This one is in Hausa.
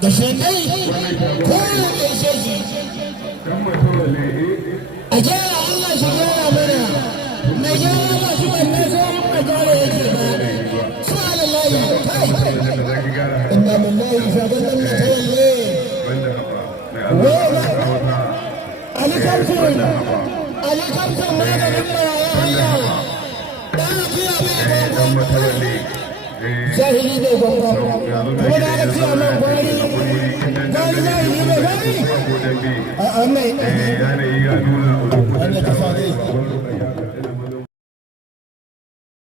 da shekai kowane mai sheki a gyara Allah shi gyara mana mai gyara ba shi wanne sai a gyara yake ba su alallahi kai inda mullahi shagon nan na tawalle wai alikamsun maganin mara Allah ɗan kiya mai gwangwan jahili bai gwangwan kuma da aka ciya mai gwari gwari jahili bai gwari a mai wanda ka sa ne